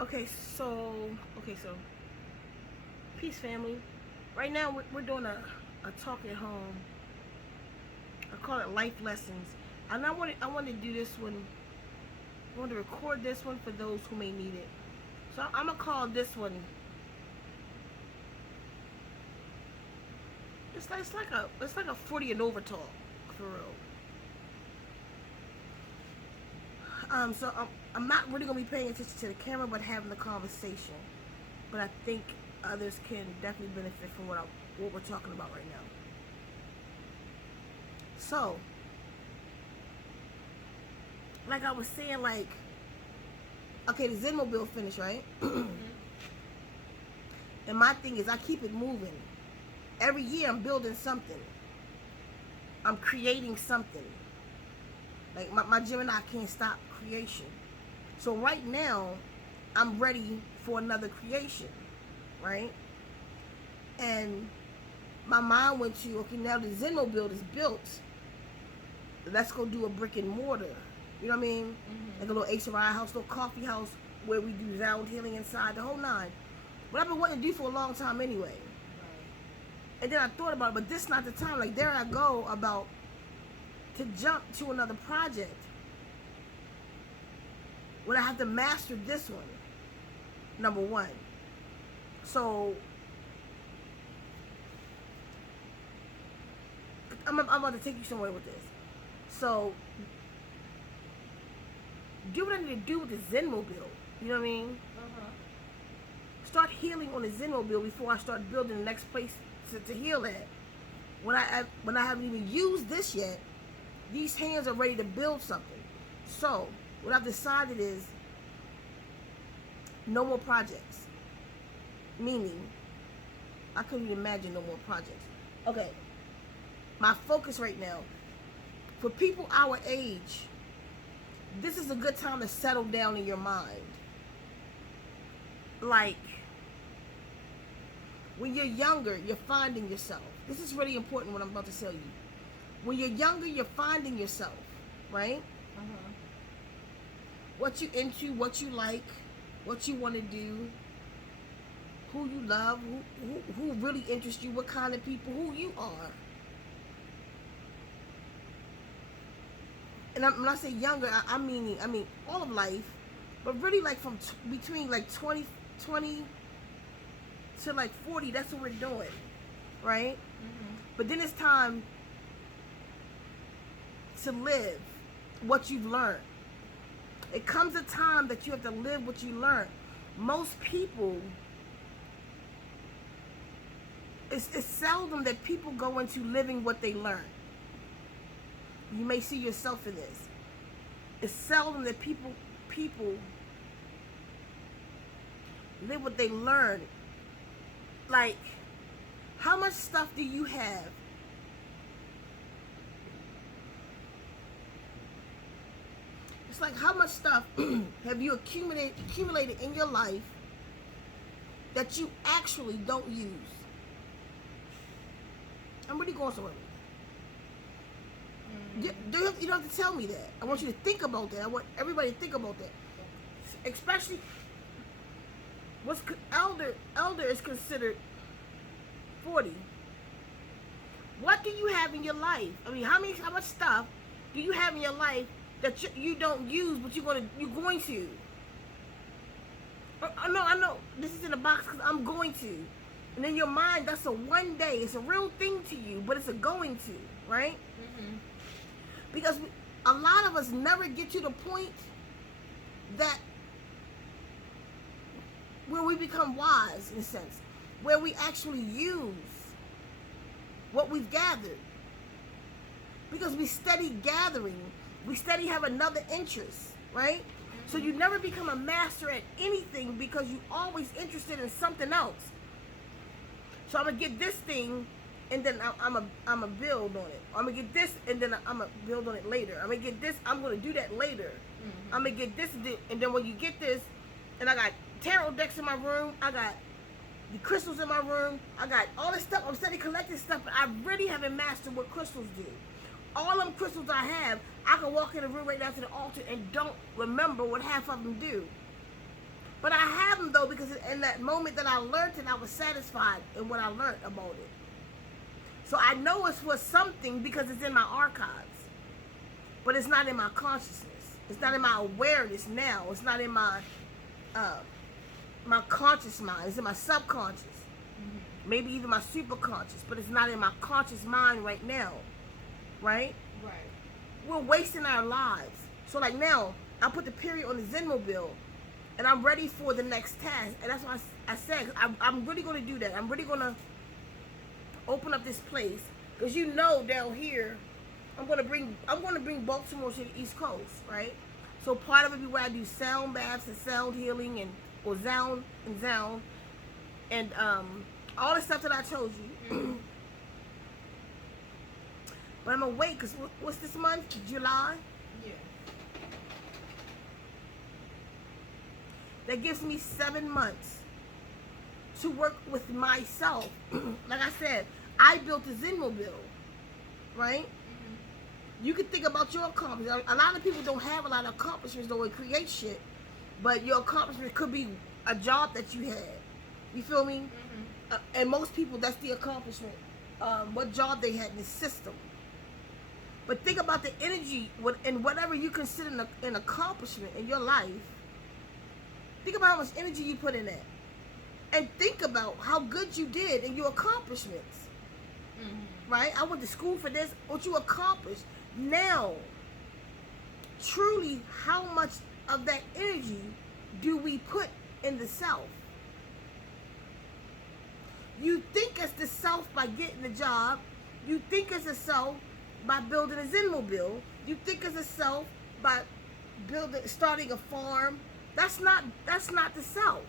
Okay, so peace, family. Right now we're doing a talk at home. I call it life lessons, and I want to do this one. I want to record this one for those who may need it. So I'm gonna call this one. It's like a 40 and over talk for real. So I'm not really gonna be paying attention to the camera, but having the conversation. But I think others can definitely benefit from what we're talking about right now. So, like I was saying, like, okay, the Zenmobile finished, right? And my thing is, I keep it moving. Every year, I'm building something. I'm creating something. Like my Gemini can't stop creation. So right now, I'm ready for another creation, right? And my mind went to, okay, now the Zenmobile is built. Let's go do a brick and mortar. You know what I mean? Mm-hmm. Like a little HRI house, little coffee house where we do sound healing inside, the whole nine. What I've been wanting to do for a long time anyway. Right. And then I thought about it, but this is not the time. Like, there I go about to jump to another project when I have to master this one, number one. So I'm about to take you somewhere with this. So do what I need to do with the Zenmobile. You know what I mean? Start healing on the Zenmobile before I start building the next place to heal at. When I haven't even used this yet, these hands are ready to build something. So what I've decided is no more projects. Meaning, I couldn't even imagine no more projects. Okay, my focus right now, for people our age, this is a good time to settle down in your mind. Like, when you're younger, you're finding yourself. This is really important what I'm about to tell you. When you're younger, you're finding yourself, right? What you into, what you like, what you want to do, who you love, who really interests you, what kind of people, who you are. And when I say younger, I mean all of life, but really like from between like 20 to like 40, that's what we're doing, right? But then it's time to live what you've learned. It comes a time that you have to live what you learned. Most people, it's seldom that people go into living what they learn. You may see yourself in this. It's seldom that people live what they learn. Like, how much stuff do you have? It's like, how much stuff have you accumulated in your life that you actually don't use? I'm really going somewhere. You don't have to tell me that. I want you to think about that. I want everybody to think about that. Especially, what's elder is considered 40. What do you have in your life? I mean, how much stuff do you have in your life that you don't use, but you're going to? I know this is in a box because I'm going to. And in your mind, that's a one day. It's a real thing to you, but it's a going to, right? Because a lot of us never get to the point that where we become wise, in a sense, where we actually use what we've gathered. Because we steady gathering, we steady have another interest, right? So you never become a master at anything because you're always interested in something else. So I'm gonna get this thing, and then I'm a build on it. I'm gonna get this, and then I'm gonna build on it later. I'm gonna get this, I'm gonna do that later. I'm gonna get this, and then when you get this, and I got tarot decks in my room, I got the crystals in my room, I got all this stuff. I'm steady collecting stuff, but I really haven't mastered what crystals do. All them crystals I have, I can walk in the room right now to the altar and don't remember what half of them do. But I in that moment that I learned it, I was satisfied in what I learned about it. So I know it's for something because it's in my archives, but it's not in my consciousness. It's not in my awareness now. It's not in my my conscious mind. It's in my subconscious, maybe even my superconscious, but it's not in my conscious mind right now, right? Right. We're wasting our lives. So like now, I put the period on the Zenmobile, and I'm ready for the next task. And that's why I said I'm really going to do that. I'm really going to open up this place, because you know down here I'm going to bring Baltimore to the East Coast, right? So part of it be where I do sound baths and sound healing and sound and all the stuff that I told you. But I'm gonna wait, because what's this month? July. Yeah. That gives me 7 months to work with myself. Like I said, I built a Zenmobile, right? You can think about your accomplishments. A lot of people don't have a lot of accomplishments, though, and create shit. But your accomplishment could be a job that you had. You feel me? And most people, that's the accomplishment. What job they had in the system. But think about the energy in whatever you consider an accomplishment in your life. Think about how much energy you put in that. And think about how good you did in your accomplishments. Right? I went to school for this. What you accomplished. Now, truly, how much of that energy do we put in the self? You think as the self by getting the job. You think as a self by building a Zenmobile. You think as a self by starting a farm. That's not the self.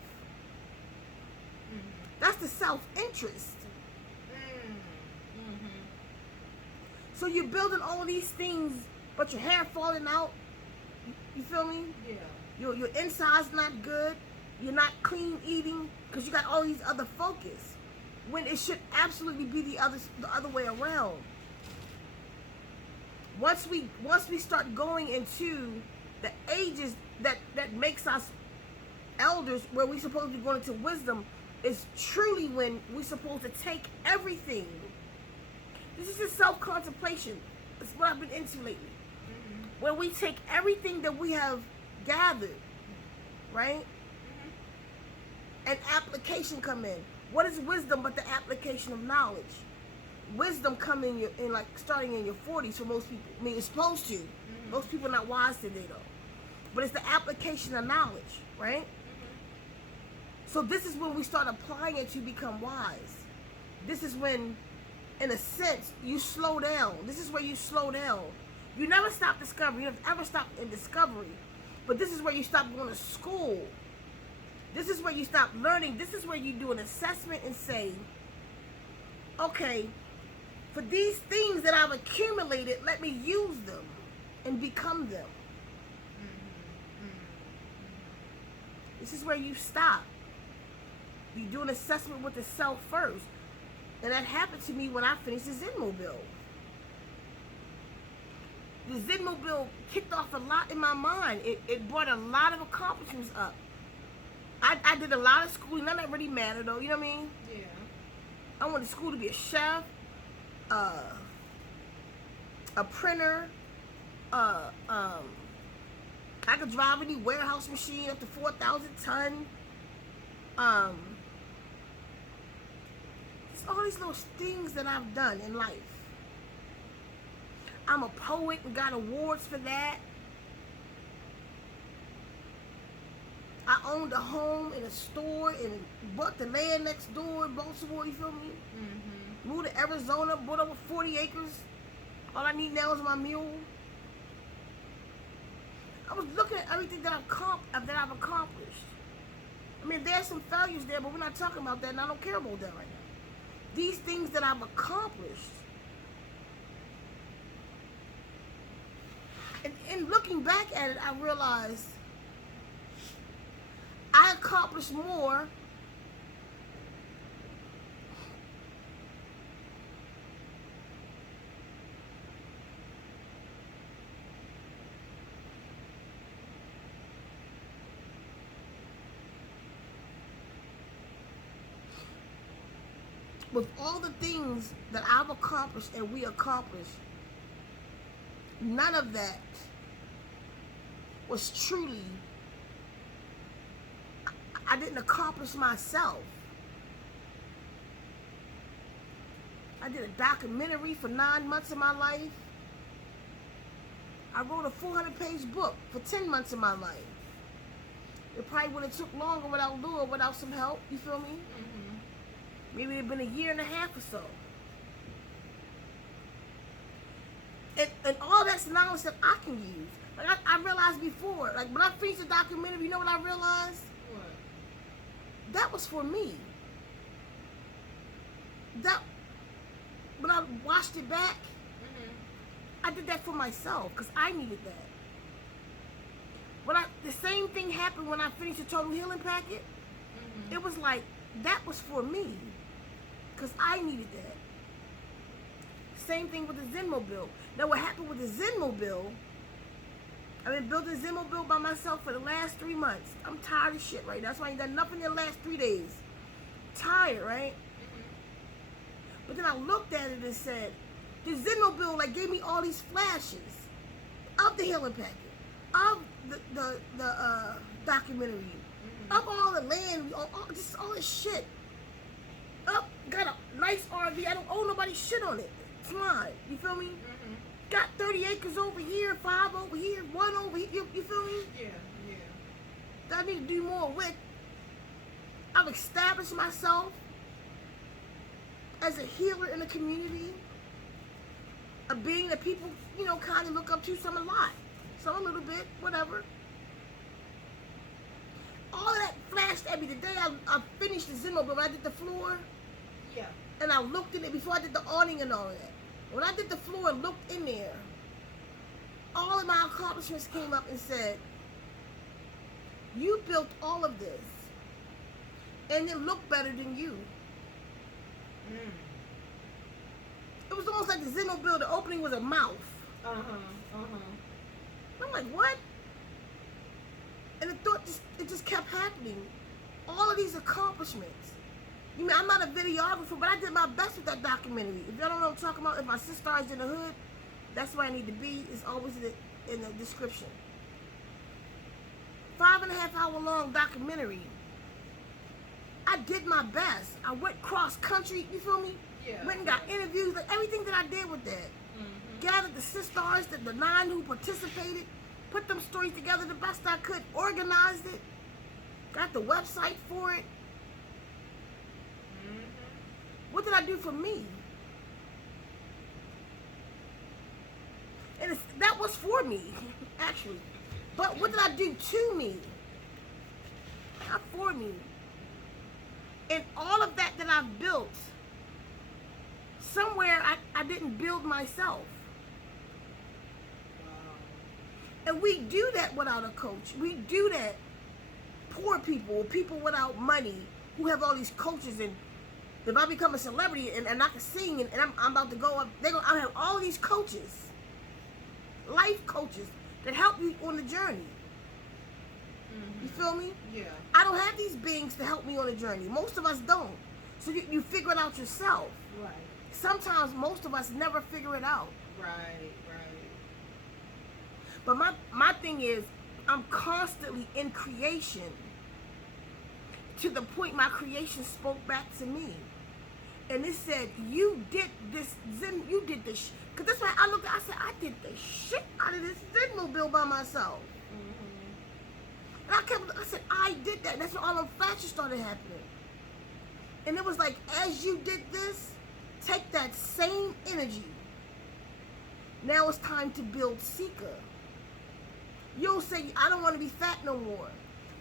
That's the self-interest. So you're building all these things, but your hair falling out. You feel me? Yeah. Your inside's not good. You're not clean eating because you got all these other focus. When it should absolutely be the other way around. Once we start going into the ages that makes us elders, where we supposed to be going into wisdom, is truly when we're supposed to take everything. This is just self-contemplation. It's what I've been into lately. Where we take everything that we have gathered, right? And application come in. What is wisdom but the application of knowledge? Wisdom come in like starting in your 40s for most people. I mean, it's supposed to. Most people are not wise today though. But it's the application of knowledge, right? So this is when we start applying it to become wise. This is when, in a sense, you slow down. This is where you slow down. You never stop discovery. You never ever stop in discovery. But this is where you stop going to school. This is where you stop learning. This is where you do an assessment and say, okay, for these things that I've accumulated, let me use them and become them. This is where you stop. You do an assessment with the self first. And that happened to me when I finished the Zenmobile. The Zenmobile kicked off a lot in my mind. It brought a lot of accomplishments up. I did a lot of schooling. None of that really mattered though, you know what I mean? Yeah. I went to school to be a chef, a printer, I could drive any warehouse machine up to 4,000 ton. It's all these little things that I've done in life. I'm a poet and got awards for that. I owned a home and a store and bought the land next door in Baltimore, you feel me? Moved to Arizona, bought over 40 acres. All I need now is my mule. I was looking at everything that I've accomplished. I mean, there's some failures there, but we're not talking about that, and I don't care about that right now. These things that I've accomplished. And in looking back at it, I realized I accomplished more with all the things that I've accomplished and we accomplished, none of that was truly, I didn't accomplish myself. I did a documentary for 9 months of my life. I wrote a 400-page book for 10 months of my life. It probably would have took longer without Lua, without some help. You feel me? Mm-hmm. Maybe it'd been a year and a half or so. And all that's knowledge that I can use. Like I realized before, like when I finished the documentary, you know what I realized? What? That was for me. That, when I watched it back, I did that for myself because I needed that. The same thing happened when I finished the Total Healing Packet. Mm-hmm. It was like, that was for me because I needed that. Same thing with the Zenmobile. Now what happened with the Zenmobile, I've been building Zenmobile by myself for the last 3 months. I'm tired of shit right now. That's why I ain't done nothing in the last 3 days. Tired, right? Mm-hmm. But then I looked at it and said, the Zenmobile like gave me all these flashes of the healing packet, of the documentary, mm-hmm. of all the land, just all this shit. Got a nice RV. I don't owe nobody shit on it. It's mine. You feel me? Mm-hmm. Got 30 acres over here, 5 over here, 1 over here. You feel me? Yeah, yeah. That I need to do more with. I've established myself as a healer in the community. A being that people, you know, kind of look up to, some a lot, some a little bit, whatever. All of that flashed at me the day I finished the Zenmobile. When I did the floor, yeah, and I looked in it before I did the awning and all of that. When I did the floor and looked in there, all of my accomplishments came up and said, you built all of this, and it looked better than you. Mm. It was almost like the Zenmobile, the opening was a mouth. I'm like, what? And it just kept happening. All of these accomplishments. You mean, I'm not a videographer, but I did my best with that documentary. If y'all don't know what I'm talking about, if my Sisstar is in the hood, that's where I need to be. It's always in the description. 5.5 hour long documentary. I did my best. I went cross country, you feel me? Yeah. Went and got interviews, like everything that I did with that. Mm-hmm. Gathered the Sissstars, the 9 who participated, put them stories together the best I could, organized it, got the website for it. Mm-hmm. What did I do for me? And that was for me, actually. But what did I do to me? Not for me. And all of that I've built, somewhere I didn't build myself. Wow. And we do that without a coach. We do that. Poor people, people without money, who have all these coaches, and if I become a celebrity and I can sing and I'm about to go up, I have all these coaches, life coaches, that help you on the journey. Mm-hmm. You feel me? Yeah. I don't have these beings to help me on the journey. Most of us don't. So you figure it out yourself. Right. Sometimes most of us never figure it out. Right, right. But my thing is, I'm constantly in creation, to the point my creation spoke back to me. And it said, you did this, you did this. Because that's why I looked at, I said, I did the shit out of this Zenmobile by myself. Mm-hmm. And I said, I did that. That's when all the flashes started happening. And it was like, as you did this, take that same energy. Now it's time to build ceka. You'll say, I don't want to be fat no more.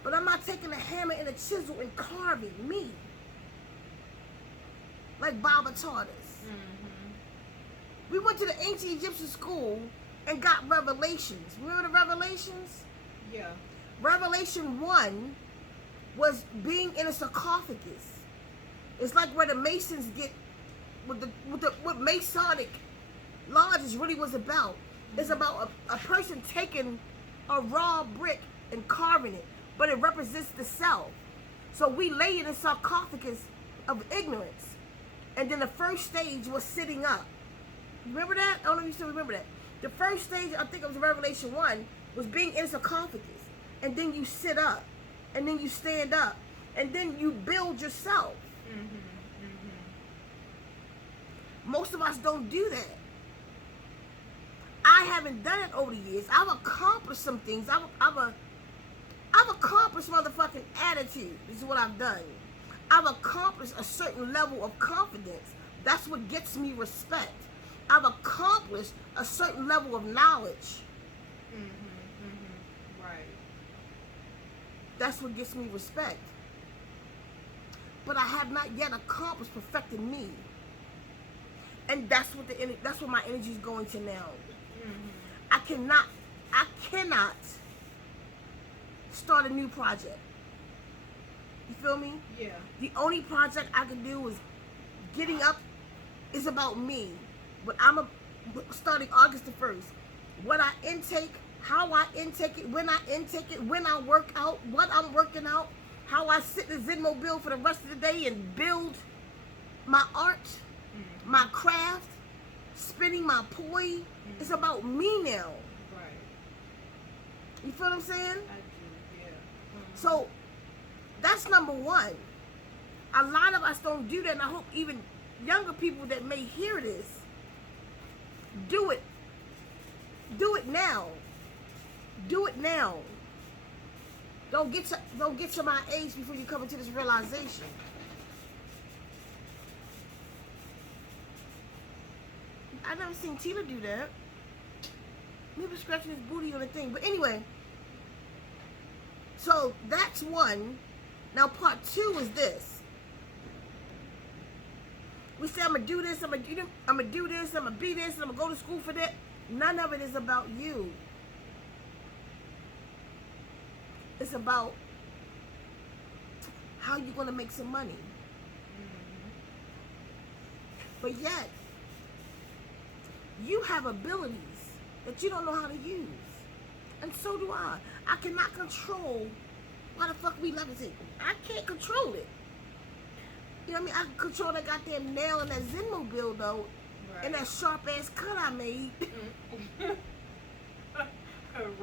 But I'm not taking a hammer and a chisel and carving me. Like Baba taught us. Mm-hmm. We went to the ancient Egyptian school and got revelations. Remember the revelations? Yeah. Revelation 1 was being in a sarcophagus. It's like where the Masons get what Masonic lodges really was about. Mm-hmm. It's about a person taking a raw brick and carving it, but it represents the self. So we lay in a sarcophagus of ignorance, And then the first stage was sitting up. Remember that? I don't know if you still remember that. The first stage, I think it was Revelation 1, was being in sarcophagus. And then you sit up. And then you stand up. And then you build yourself. Most of us don't do that. I haven't done it over the years. I've accomplished some things. I've accomplished motherfucking attitude. This is what I've done. I've accomplished a certain level of confidence. That's what gets me respect. I've accomplished a certain level of knowledge. Right. That's what gets me respect. But I have not yet accomplished perfecting me. And that's what my energy is going to now. I cannot start a new project. You feel me? Yeah. The only project I can do is getting up is about me. But starting August the 1st. What I intake, how I intake it, when I work out, what I'm working out, how I sit in the Zenmobile for the rest of the day and build my art, my craft, spinning my poi. It's about me now. Right. You feel what I'm saying? I do, yeah. So that's number one. A lot of us don't do that, and I hope even younger people that may hear this do it. Do it now. Do it now. Don't get to my age before you come into this realization. I never seen Tina do that. Maybe scratching his booty on the thing. But anyway, so that's one. Now part two is this. We say, I'm going to do this, I'm going to do this, I'm going to be this, and I'm going to go to school for that. None of it is about you. It's about how you're going to make some money. But yet, you have abilities that you don't know how to use. And so do I. I cannot control why the fuck we levitate. I can't control it. You know what I mean? I can control that goddamn nail in that Zenmobile though. Right. And that sharp ass cut I made. Right.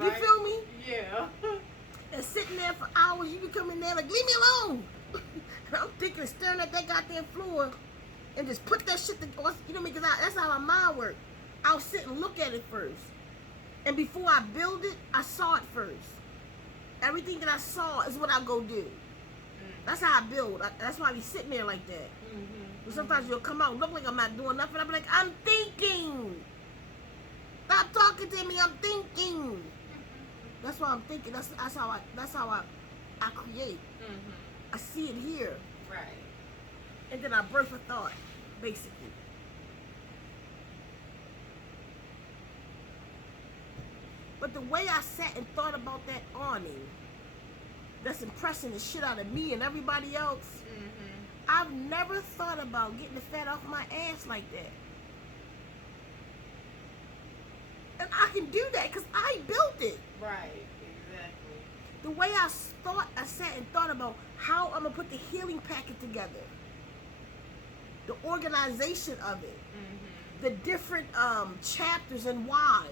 You feel me? Yeah. And sitting there for hours, you be coming there like, leave me alone. And I'm thinking, staring at that goddamn floor and just put that shit to, you know what I mean? Because that's how my mind works. I'll sit and look at it first. And before I build it, I saw it first. Everything that I saw is what I go do. That's how I build. That's why I be sitting there like that. But sometimes you'll come out and look like I'm not doing nothing. I'll be like, I'm thinking. Stop talking to me. I'm thinking. That's why I'm thinking. That's how I create. I see it here. Right. And then I birth a thought, basically. But the way I sat and thought about that awning, that's impressing the shit out of me and everybody else, I've never thought about getting the fat off my ass like that. And I can do that because I built it. Right, exactly. The way I sat and thought about how I'm going to put the healing packet together. The organization of it. The different chapters and why.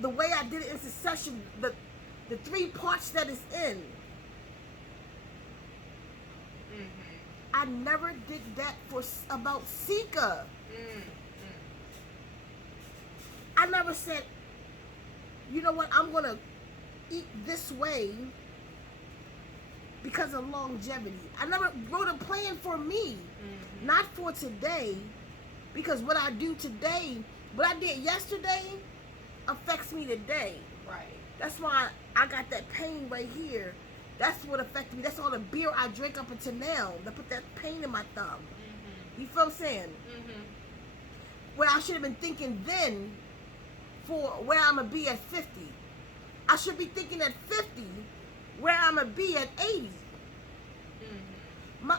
The way I did it in succession, the 3 parts that it's in. I never did that about ceka. I never said, you know what, I'm going to eat this way because of longevity. I never wrote a plan for me. Not for today. Because what I do today, what I did yesterday affects me today. Right. That's why I got that pain right here. That's what affected me. That's all the beer I drank up until now that put that pain in my thumb. You feel what I'm saying? Where I should have been thinking then for where I'm going to be at 50. I should be thinking at 50 where I'm going to be at 80.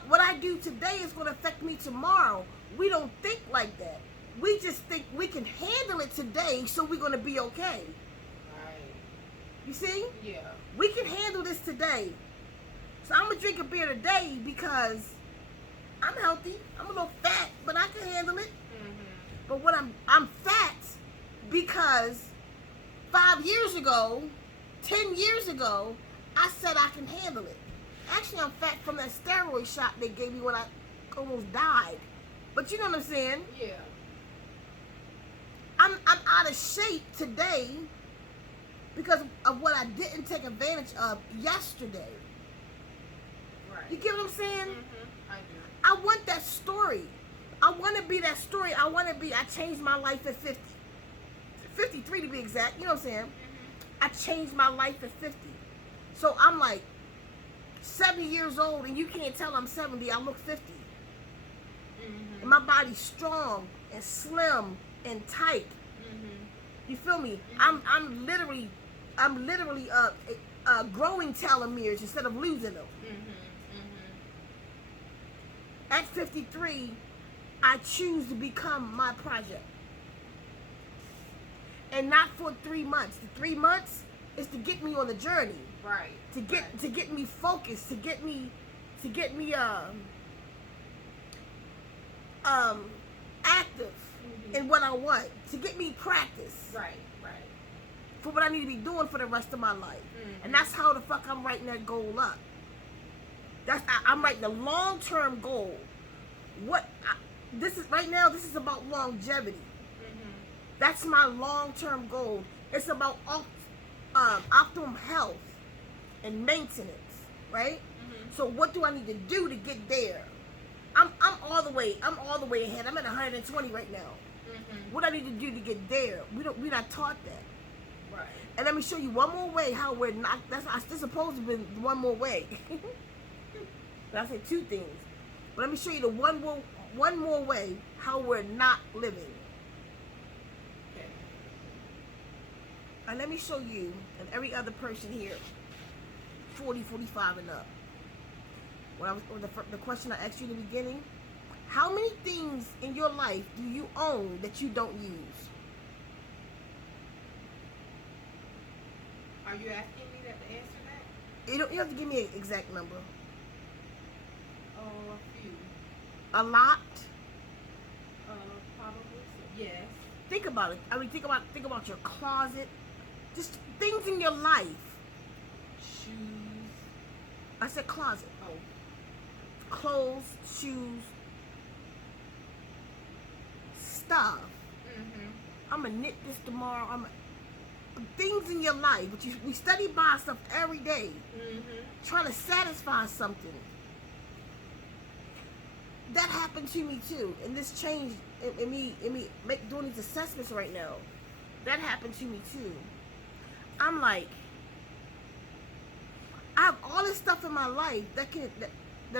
What I do today is going to affect me tomorrow. We don't think like that. We just think we can handle it today, so we're going to be okay. Right. You see? Yeah. We can handle this today. So I'm going to drink a beer today because I'm healthy. I'm a little fat, but I can handle it. Mm-hmm. But what I'm fat because 5 years ago, 10 years ago, I said I can handle it. Actually, I'm fat from that steroid shot they gave me when I almost died. But you know what I'm saying? Yeah. I'm out of shape today because of what I didn't take advantage of yesterday. Right. You get what I'm saying? Mm-hmm. I do. I want that story. I want to be that story. I changed my life at 50. 53 to be exact. You know what I'm saying? Mm-hmm. I changed my life at 50. So I'm like 70 years old and you can't tell I'm 70. I look 50. Mm-hmm. And my body's strong and slim and tight. Mm-hmm. You feel me? Mm-hmm. I'm literally growing telomeres instead of losing them. Mm-hmm. At 53, I choose to become my project. And not for 3 months. The 3 months is to get me on the journey. Right. To get me focused, to get me active in what I want, to get me practice. Right. For what I need to be doing for the rest of my life. Mm-hmm. And that's how the fuck I'm writing that goal up. I'm writing a long-term goal. This is about longevity. Mm-hmm. That's my long-term goal. It's about optimum health and maintenance, right? Mm-hmm. So what do I need to do to get there? I'm all the way ahead. I'm at 120 right now. Mm-hmm. What I need to do to get there? We're not taught that. Right. And let me show you one more way how we're not. That's supposed to be one more way. But I said two things. But let me show you the one more way how we're not living. Okay. And let me show you and every other person here, 40, 45 and up. The question I asked you in the beginning, how many things in your life do you own that you don't use? Are you asking me that to answer that? You don't have to give me an exact number. Oh, a few. A lot? Probably. So, yes. Think about it. I mean, think about your closet. Just things in your life. Shoes. I said closet. Oh. Clothes, shoes, stuff. Mm-hmm. I'm gonna knit this tomorrow. Things in your life, but we study buy stuff every day, Mm-hmm. trying to satisfy something. That happened to me too, and this changed in me doing these assessments right now. That happened to me too. I'm like, I have all this stuff in my life that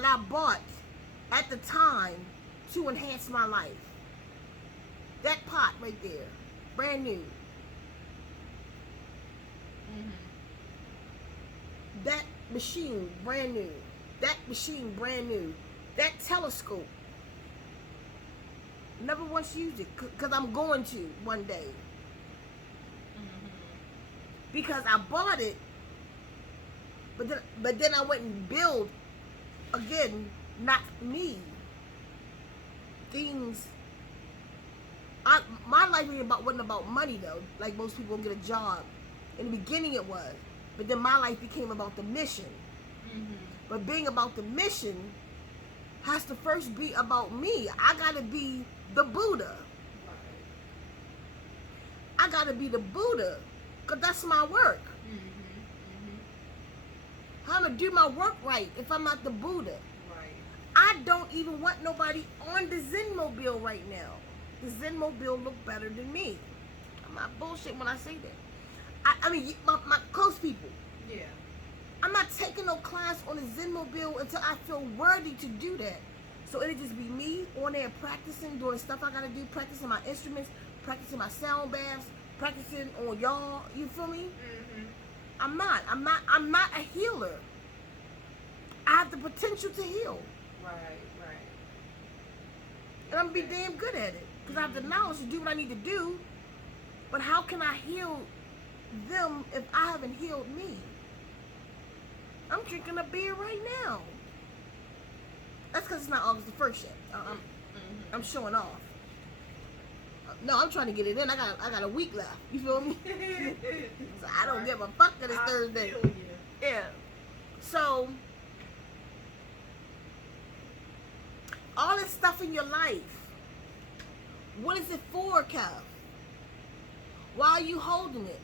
I bought at the time to enhance my life. That pot right there, brand new. Mm-hmm. That machine, brand new. That machine, brand new. That telescope, never once used it because I'm going to one day. Mm-hmm. Because I bought it, but then I went and built again, not me. Things. My life wasn't about money though. Like most people get a job. In the beginning it was, but then my life became about the mission. Mm-hmm. But being about the mission has to first be about me. I gotta be the Buddha. Right. I gotta be the Buddha, cause that's my work. Mm-hmm. Mm-hmm. How am I do my work right if I'm not the Buddha? Right. I don't even want nobody on the Zenmobile right now. The Zenmobile look better than me. I'm not bullshit when I say that. I mean, my close people. Yeah. I'm not taking no class on the Zenmobile until I feel worthy to do that. So it'll just be me on there practicing, doing stuff I gotta do, practicing my instruments, practicing my sound baths, practicing on y'all. You feel me? Mm-hmm. I'm not a healer. I have the potential to heal. Right. And I'm gonna be damn good at it. Because I have the knowledge to do what I need to do. But how can I heal them if I haven't healed me? I'm drinking a beer right now. That's because it's not August the 1st yet. I'm showing off. No, I'm trying to get it in. I got a week left. You feel me? So I don't give a fuck that it's Thursday. Yeah. So all this stuff in your life, what is it for, Kev? Why are you holding it?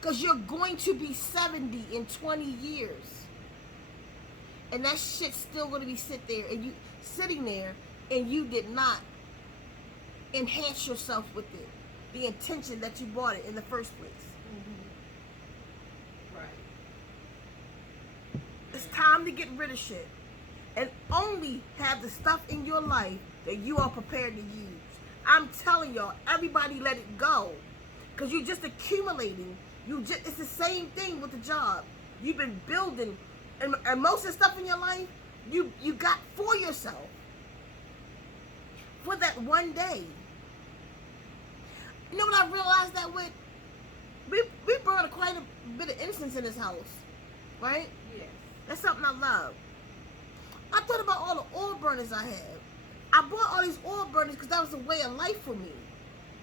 Because you're going to be 70 in 20 years. And that shit's still going to be sitting there, and you did not enhance yourself with it. The intention that you bought it in the first place. Right. It's time to get rid of shit. And only have the stuff in your life that you are prepared to use. I'm telling y'all, everybody let it go. Because you're just accumulating. It's the same thing with the job. You've been building, and most of the stuff in your life, you got for yourself. For that one day. You know what I realized that with? We burned quite a bit of incense in this house. Right? Yes. That's something I love. I thought about all the oil burners I had. I bought all these oil burners because that was a way of life for me.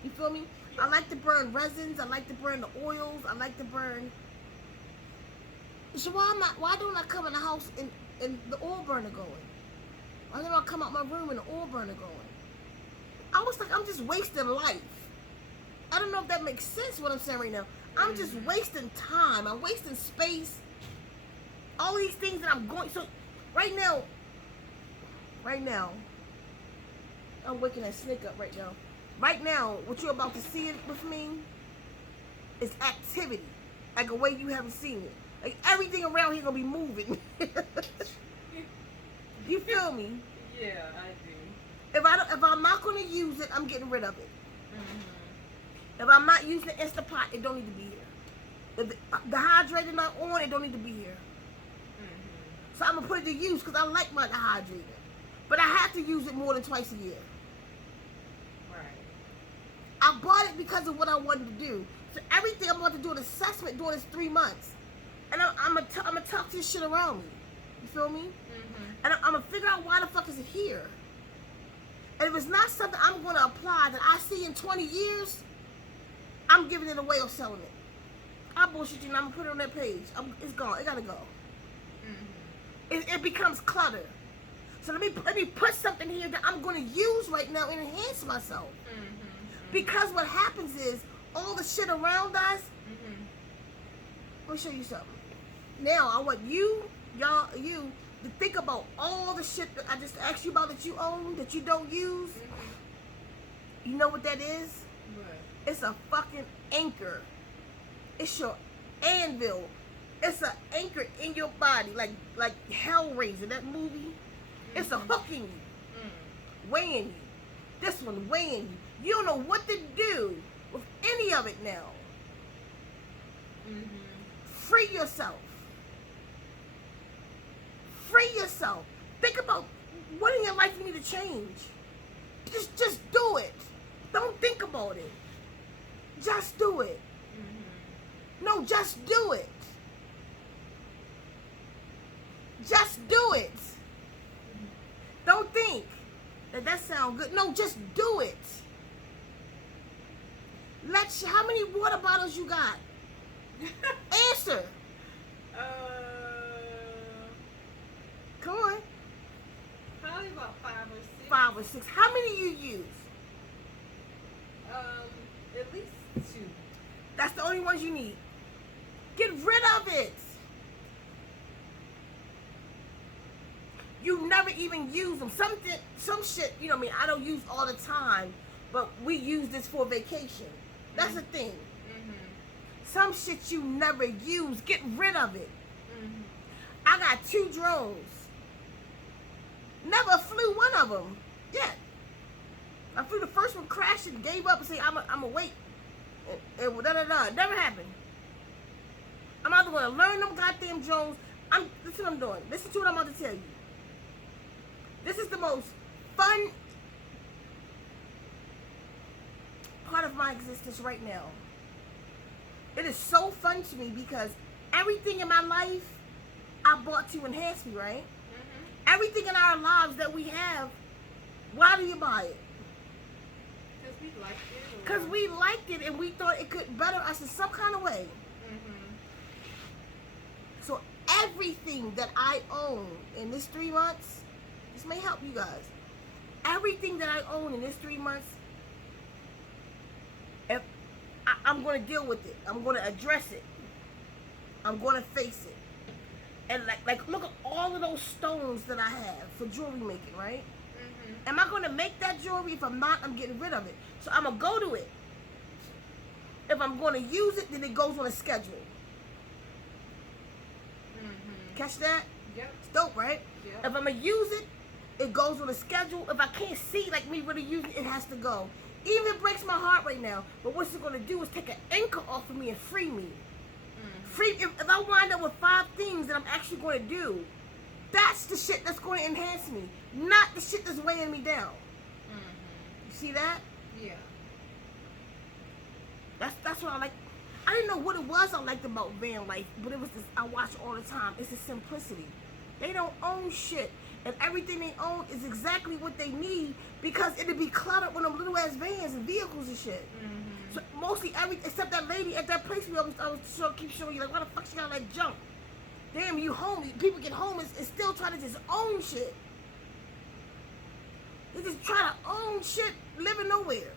You feel me? I like to burn resins. I like to burn the oils. I like to burn. So why don't I come in the house and the oil burner going? Why don't I come out my room and the oil burner going? I was like, I'm just wasting life. I don't know if that makes sense what I'm saying right now. I'm just wasting time. I'm wasting space. All these things that I'm going. So right now, I'm waking that snake up right now. Right now, what you're about to see with me is activity, like a way you haven't seen it. Like everything around here gonna be moving. You feel me? Yeah, I do. If I'm not gonna use it, I'm getting rid of it. If I'm not using the Instapot, it don't need to be here. If the hydrator not on, it don't need to be here. So I'm gonna put it to use because I like my hydrator, but I have to use it more than twice a year. I bought it because of what I wanted to do. So everything I'm about to do an assessment during this 3 months. And I'm gonna talk this shit around me. You feel me? And I'm gonna figure out why the fuck is it here. And if it's not something I'm gonna apply that I see in 20 years, I'm giving it away or selling it. I bullshit you and I'm gonna put it on that page. It's gone. It gotta go. It becomes clutter. So let me put something here that I'm gonna use right now and enhance myself. Because what happens is, all the shit around us, let me show you something. Now, I want you to think about all the shit that I just asked you about that you own, that you don't use. You know what that is? What? It's a fucking anchor. It's your anvil. It's an anchor in your body, like Hellraiser, that movie. It's a hooking you, weighing you. This one weighing you. You don't know what to do with any of it now. Free yourself. Free yourself. Think about what in your life you need to change. Just do it. Don't think about it. Just do it. No, just do it. Just do it. Don't think that sounds good. No, just do it. How many water bottles you got? Answer. Come on. Probably about 5 or 6. 5 or 6. How many you use? At least 2. That's the only ones you need. Get rid of it. You never even use them. Some shit, you know what I mean, I don't use all the time, but we use this for vacation. That's the thing. Some shit you never use, get rid of it. I got 2 drones. Never flew one of them yet. I flew the first one, crashed and gave up and said, I'm a wait. And da-da-da. Never happened. I'm either going to learn them goddamn drones. Listen what I'm doing. Listen to what I'm about to tell you. This is the most fun part of my existence right now. It is so fun to me because everything in my life I bought to enhance me, right? Everything in our lives that we have, why do you buy it? Because we liked it. Because we liked it and we thought it could better us in some kind of way. Mm-hmm. So everything that I own in this 3 months, this may help you guys. Everything that I own in this 3 months, if I'm going to deal with it, I'm going to address it, I'm going to face it. And like look at all of those stones that I have for jewelry making, right? Mm-hmm. Am I going to make that jewelry? If I'm not, I'm getting rid of it. So I'm going to go to it. If I'm going to use it, then it goes on a schedule. Mm-hmm. Catch that? Yep. It's dope, right? Yep. If I'm going to use it, it goes on a schedule. If I can't see like me really using it, it has to go. Even if it breaks my heart right now, but what's it going to do is take an anchor off of me and free me. Free. If I wind up with 5 things that I'm actually going to do, that's the shit that's going to enhance me, not the shit that's weighing me down. Mm-hmm. You see that? Yeah. That's what I like. I didn't know what it was I liked about van life, but it was this I watch all the time. It's the simplicity. They don't own shit, and everything they own is exactly what they need because it'd be cluttered with them little ass vans and vehicles and shit. Mm-hmm. So mostly except that lady at that place I was keep showing you, like, why the fuck she got like junk? Damn, you home. People get home and still try to just own shit. They just try to own shit, living nowhere.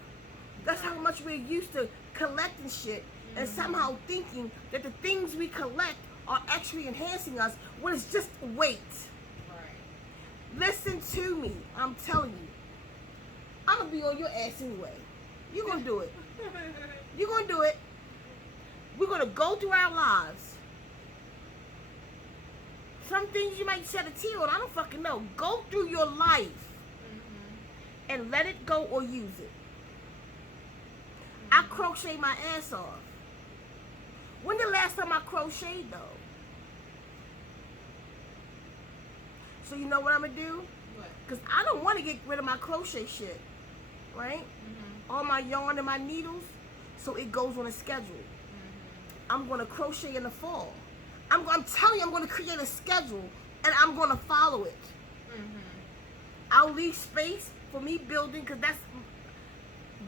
That's how much we're used to collecting shit and somehow thinking that the things we collect are actually enhancing us when it's just weight. Right. Listen to me. I'm telling you. I'm going to be on your ass anyway. You're going to do it. You're going to do it. We're going to go through our lives. Some things you might shed a tear on. I don't fucking know. Go through your life and let it go or use it. I crochet my ass off. When the last time I crocheted though? So you know what I'm going to do? What? Because I don't want to get rid of my crochet shit. Right? Mm-hmm. All my yarn and my needles. So it goes on a schedule. Mm-hmm. I'm going to crochet in the fall. I'm telling you, I'm going to create a schedule and I'm going to follow it. Mm-hmm. I'll leave space for me building because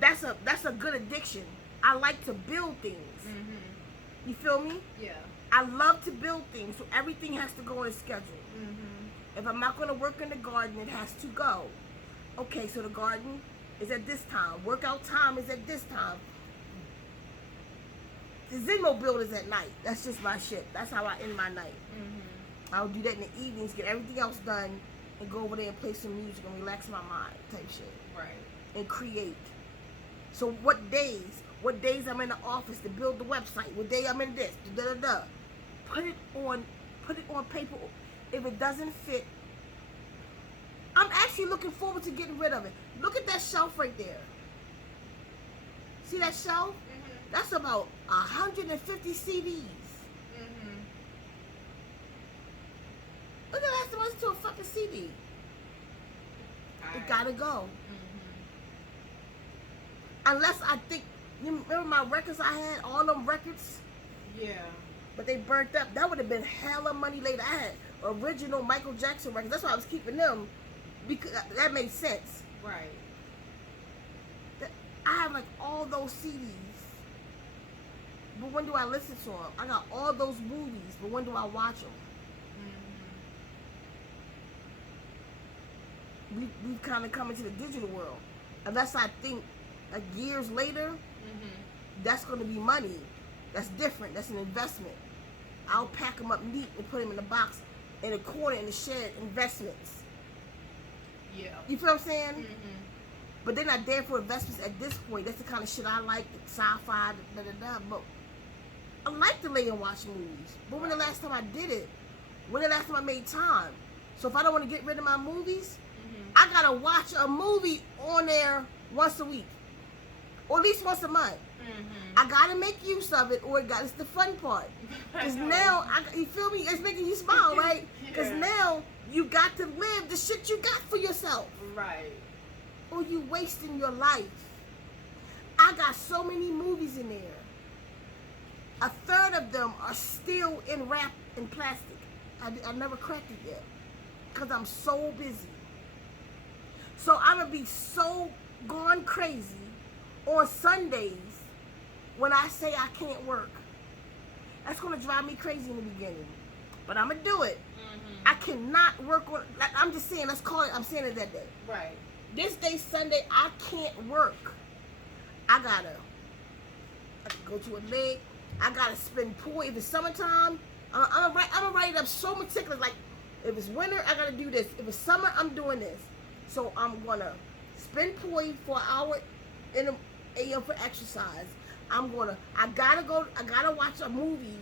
that's a good addiction. I like to build things. Mm-hmm. You feel me? Yeah. I love to build things, so everything has to go on a schedule. Mm-hmm. If I'm not going to work in the garden, it has to go. Okay, so the garden is at this time. Workout time is at this time. The Zenwombs is at night. That's just my shit. That's how I end my night. Mm-hmm. I'll do that in the evenings, get everything else done, and go over there and play some music and relax my mind type shit. Right. And create. So what days I'm in the office to build the website, what day I'm in this, da-da-da. Put it on paper. If it doesn't fit, I'm actually looking forward to getting rid of it. Look at that shelf right there. See that shelf? Mm-hmm. That's about 150 CDs. Mm-hmm. Look at that, last time I listened to a fucking CD. It gotta go. Mm-hmm. Unless I think, you remember my records I had? All them records? Yeah. But they burnt up. That would have been hella money later. I had original Michael Jackson records. That's why I was keeping them. Because that made sense. Right. I have like all those CDs. But when do I listen to them? I got all those movies. But when do I watch them? Mm-hmm. We've kind of come into the digital world. Unless I think like years later, that's going to be money. That's different. That's an investment. I'll pack them up neat and put them in a box in a corner in the shed. Investments. Yeah. You feel what I'm saying? Mm-hmm. But they're not there for investments at this point. That's the kind of shit I like, the sci-fi, da-da-da. But I like to lay and watch movies. But when the last time I did it? When the last time I made time? So if I don't want to get rid of my movies, I gotta watch a movie on there once a week. Or at least once a month. I gotta make use of it, or it's the fun part. Because now, you feel me? It's making you smile, right? Because now you got to live the shit you got for yourself. Right. Or you wasting your life. I got so many movies in there. 1/3 of them are still wrapped in plastic. I never cracked it yet. because I'm so busy. So I'm going to be so gone crazy on Sundays when I say I can't work. That's going to drive me crazy in the beginning. But I'm going to do it. Mm-hmm. I cannot work on, like, I'm just saying, let's call it, I'm saying it that day. Right. This day, Sunday, I can't work. I gotta go to a lake. I gotta spend pool. If it's summertime, I'm gonna write it up so meticulous. Like, if it's winter, I gotta do this. If it's summer, I'm doing this. So I'm gonna spend pool for an hour in the AM for exercise. I gotta watch a movie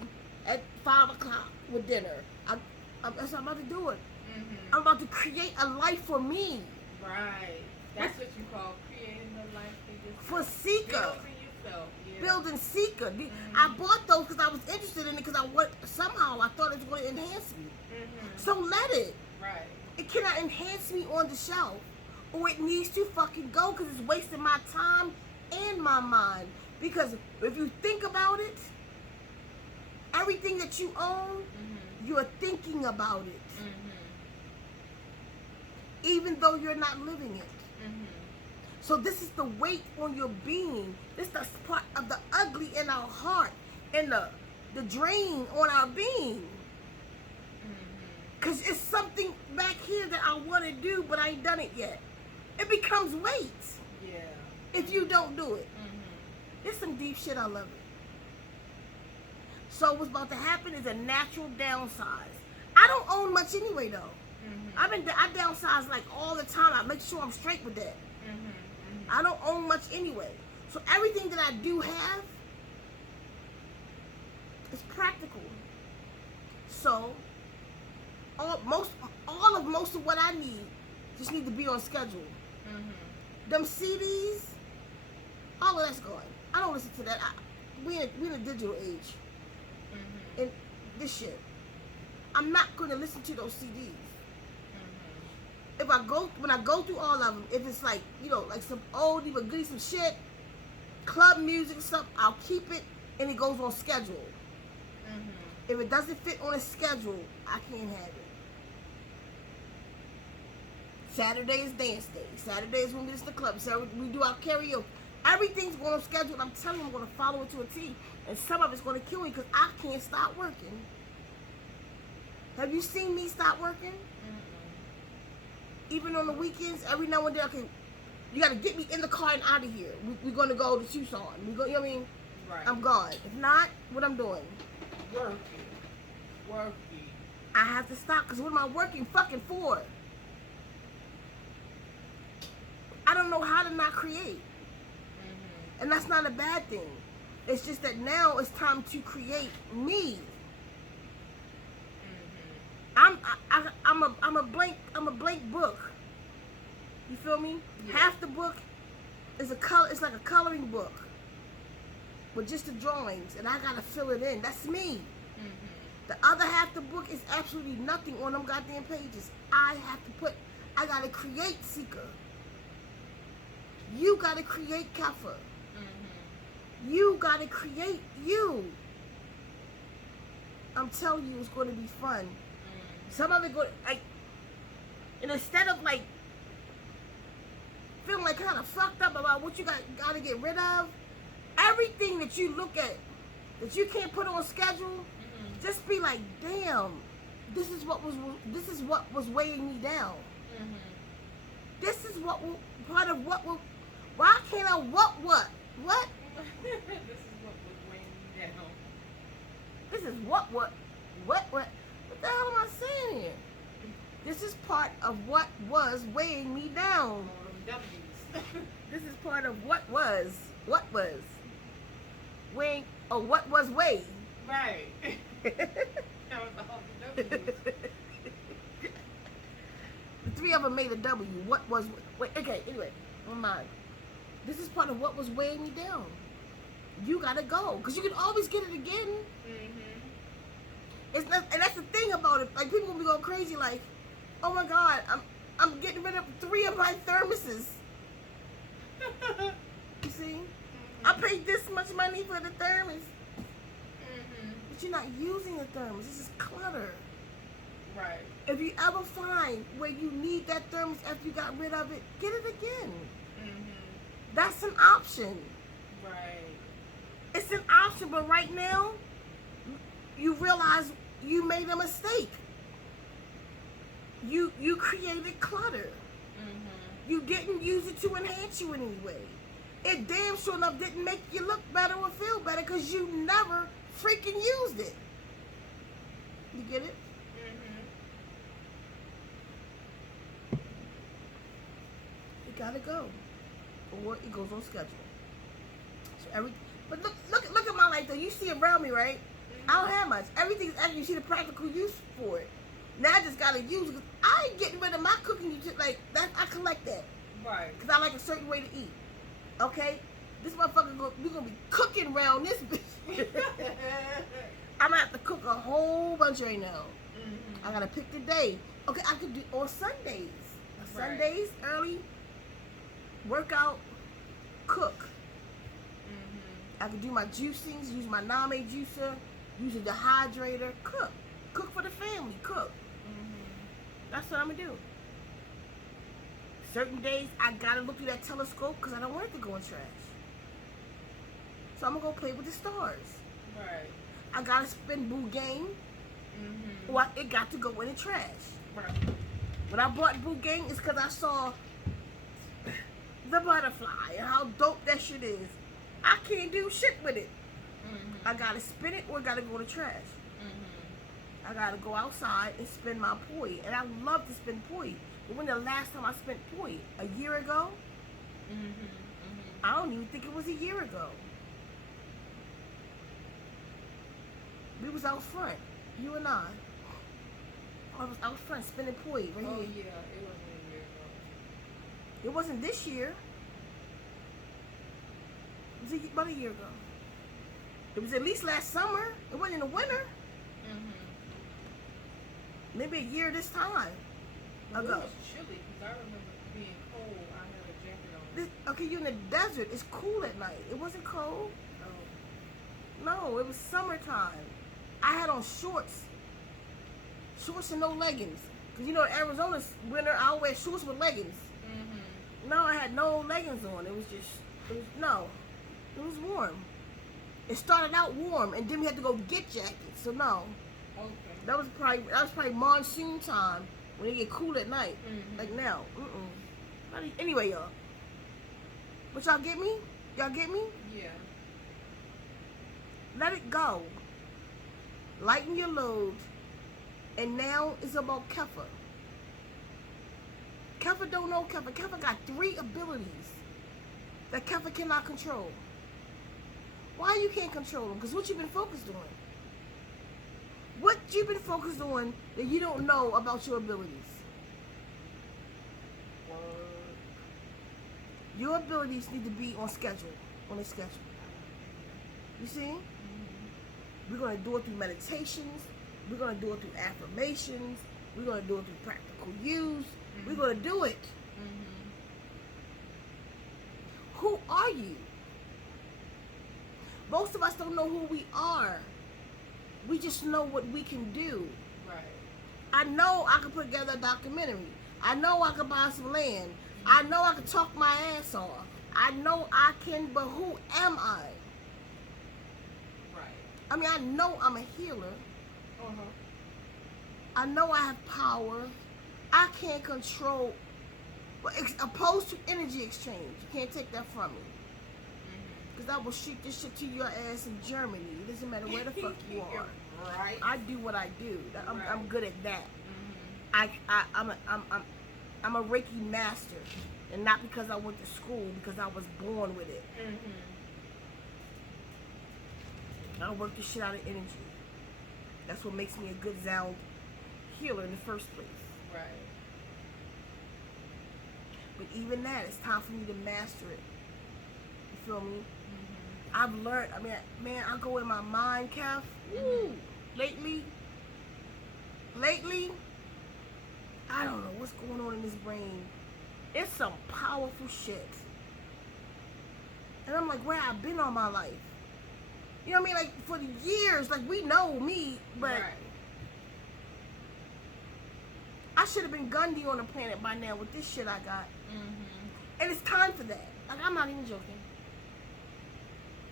at 5 o'clock with dinner. That's what I'm about to do it. Mm-hmm. I'm about to create a life for me. Right. That's what you call creating a life for For yourself. ceka. Building yourself. Yeah. Building ceka. Mm-hmm. I bought those because I was interested in it because somehow I thought it was going to enhance me. Mm-hmm. So let it. Right. It cannot enhance me on the shelf, or it needs to fucking go because it's wasting my time and my mind. Because if you think about it, everything that you own, Mm-hmm. you're thinking about it, Mm-hmm. even though you're not living it. Mm-hmm. So this is the weight on your being. This is the part of the ugly in our heart and the drain on our being. Because it's something back here that I want to do, but I ain't done it yet. It becomes weight Yeah. if you don't do it. Mm-hmm. It's some deep shit. I love it. So what's about to happen is a natural downsize. I don't own much anyway, though. Mm-hmm. I downsize like all the time. I make sure I'm straight with that. Mm-hmm. I don't own much anyway. So everything that I do have is practical. So most of what I need just need to be on schedule. Mm-hmm. Them CDs, all of that's gone. I don't listen to that. We in a digital age. Mm-hmm. And this shit, I'm not going to listen to those CDs. When I go through all of them, if it's like, like some oldie but goodie, some shit, club music stuff, I'll keep it and it goes on schedule. Mm-hmm. If it doesn't fit on a schedule, I can't have it. Saturday is dance day. Saturday is when we just the club. So we do our karaoke. Everything's going on schedule. I'm telling you, I'm going to follow it to a T. And some of it's going to kill me because I can't stop working. Have you seen me stop working? Even on the weekends, every now and then, okay, you got to get me in the car and out of here. We're going to go to Tucson. You know what I mean? Right. I'm gone. If not, what I'm doing? Working. I have to stop because what am I working fucking for? I don't know how to not create. Mm-hmm. And that's not a bad thing. It's just that now it's time to create me. I'm a blank book. You feel me? Yeah. Half the book is it's like a coloring book with just the drawings, and I gotta fill it in. That's me. Mm-hmm. The other half the book is absolutely nothing on them goddamn pages. I gotta create ceka. You gotta create kafa. Mm-hmm. You gotta create you. I'm telling you, it's going to be fun. Some of it and instead of like feeling like kind of fucked up about what you got to get rid of, everything that you look at that you can't put on schedule, Mm-hmm. just be like, damn, this is what was weighing me down. Mm-hmm. This is part of why can't I what? This is what was weighing me down. This is what the hell am I saying here? This is part of what was weighing me down. All them W's. This is part of what was weighing, or what was weighing. Right. That was all the W's. The three of them made a W. What was, okay, anyway, never mind. This is part of what was weighing me down. You gotta go, because you can always get it again. Mm-hmm. It's not, and that's the thing about it. Like, people will be going crazy, like, oh my God, I'm getting rid of 3 of my thermoses. You see? I paid this much money for the thermos. Mm-hmm. But you're not using the thermos. This is clutter. Right. If you ever find where you need that thermos after you got rid of it, get it again. That's an option. Right. It's an option, but right now, you realize you made a mistake. You created clutter. You didn't use it to enhance you in any way. It damn sure enough didn't make you look better or feel better because you never freaking used it. You get it? It gotta go, or it goes on schedule. So but look at my life though. You see around me, right? I don't have much. Everything's actually, you see the practical use for it. Now I just gotta use it. Cause I ain't getting rid of my cooking utensil like that. I collect that. Right. Cause I like a certain way to eat. Okay? This motherfucker we gonna be cooking around this bitch. I'm gonna have to cook a whole bunch right now. I gotta pick the day. Okay, I could do on Sundays. Sundays early. Workout. Cook. I could do my juicings. Use my name juicer. Use a dehydrator. Cook. Cook for the family. Cook. That's what I'm gonna do. Certain days I gotta look through that telescope because I don't want it to go in trash. So I'm gonna go play with the stars. Right. I gotta spin Boo Gang. Or it got to go in the trash. Right. When I bought Boo Gang, it's because I saw the butterfly and how dope that shit is. I can't do shit with it. I gotta spin it or it gotta go in the trash. I gotta go outside and spin my poi. And I love to spin poi. But when the last time I spent poi? A year ago? I don't even think it was a year ago. We was out front, you and I. I was out front spinning poi right here. Oh yeah, it wasn't a year ago. It wasn't this year. It was about a year ago. It was at least last summer. It wasn't in the winter. Maybe a year this time Well, ago. it was chilly because I remember being cold. I had a jacket on. Okay, you're in the desert. It's cool at night. It wasn't cold. Oh. No, it was summertime. I had on shorts. Shorts and no leggings. Because you know, in Arizona's winter, I'll wear shorts with leggings. No, I had no leggings on. It was warm. It started out warm, and then we had to go get jackets. So no. Okay. That was probably monsoon time when it get cool at night. Like now. Anyway, y'all. But y'all get me? Y'all get me? Yeah. Let it go. Lighten your load. And now it's about Kefa. Kefa don't know Kefa. Kefa got 3 abilities that Kefa cannot control. Why you can't control them? Because what you been focused on? What you been focused on that you don't know about your abilities? Your abilities need to be on schedule. On a schedule. You see? We're going to do it through meditations. We're going to do it through affirmations. We're going to do it through practical use. We're going to do it. Who are you? Most of us don't know who we are. We just know what we can do. Right. I know I can put together a documentary. I know I can buy some land. I know I can talk my ass off. I know I can, but who am I? Right. I mean, I know I'm a healer. I know I have power. I can't control, but opposed to energy exchange. You can't take that from me. Because I will shoot this shit to your ass in Germany. It doesn't matter where the fuck you are. Right. I do what I do. I'm good at that. Mm-hmm. I'm a Reiki master, and not because I went to school, because I was born with it. I work the shit out of energy. That's what makes me a good sound healer in the first place. Right. But even that, it's time for me to master it. You feel me? I've learned, I mean, man, I go in my mind, Kev. Lately, I don't know what's going on in this brain. It's some powerful shit. And I'm like, where I've been all my life. You know what I mean? Like, for the years, like, we know me, but I should have been Gundy on the planet by now with this shit I got. And it's time for that. Like, I'm not even joking.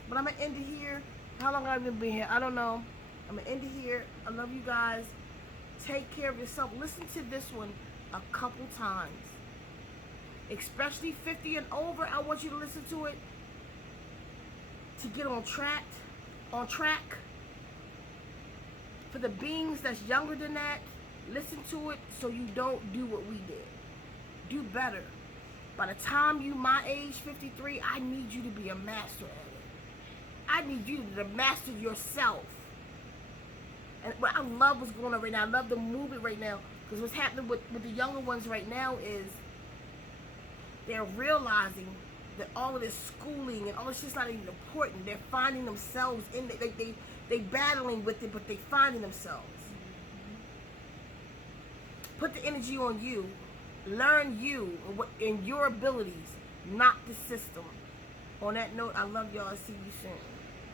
But I'm going to end it here. How long have I been here? I don't know. I'm going to end it here. I love you guys. Take care of yourself. Listen to this one a couple times. Especially 50 and over. I want you to listen to it to get on track. For the beings that's younger than that, listen to it so you don't do what we did. Do better. By the time you my age, 53, I need you to be a master at it. I need you to master yourself. And what I love what's going on right now, I love the movement right now, because what's happening with the younger ones right now is they're realizing that all of this schooling and all this shit's not even important. They're finding themselves in it. They battling with it, but they finding themselves. Put the energy on you. Learn you and your abilities, not the system. On that note, I love y'all. See you soon.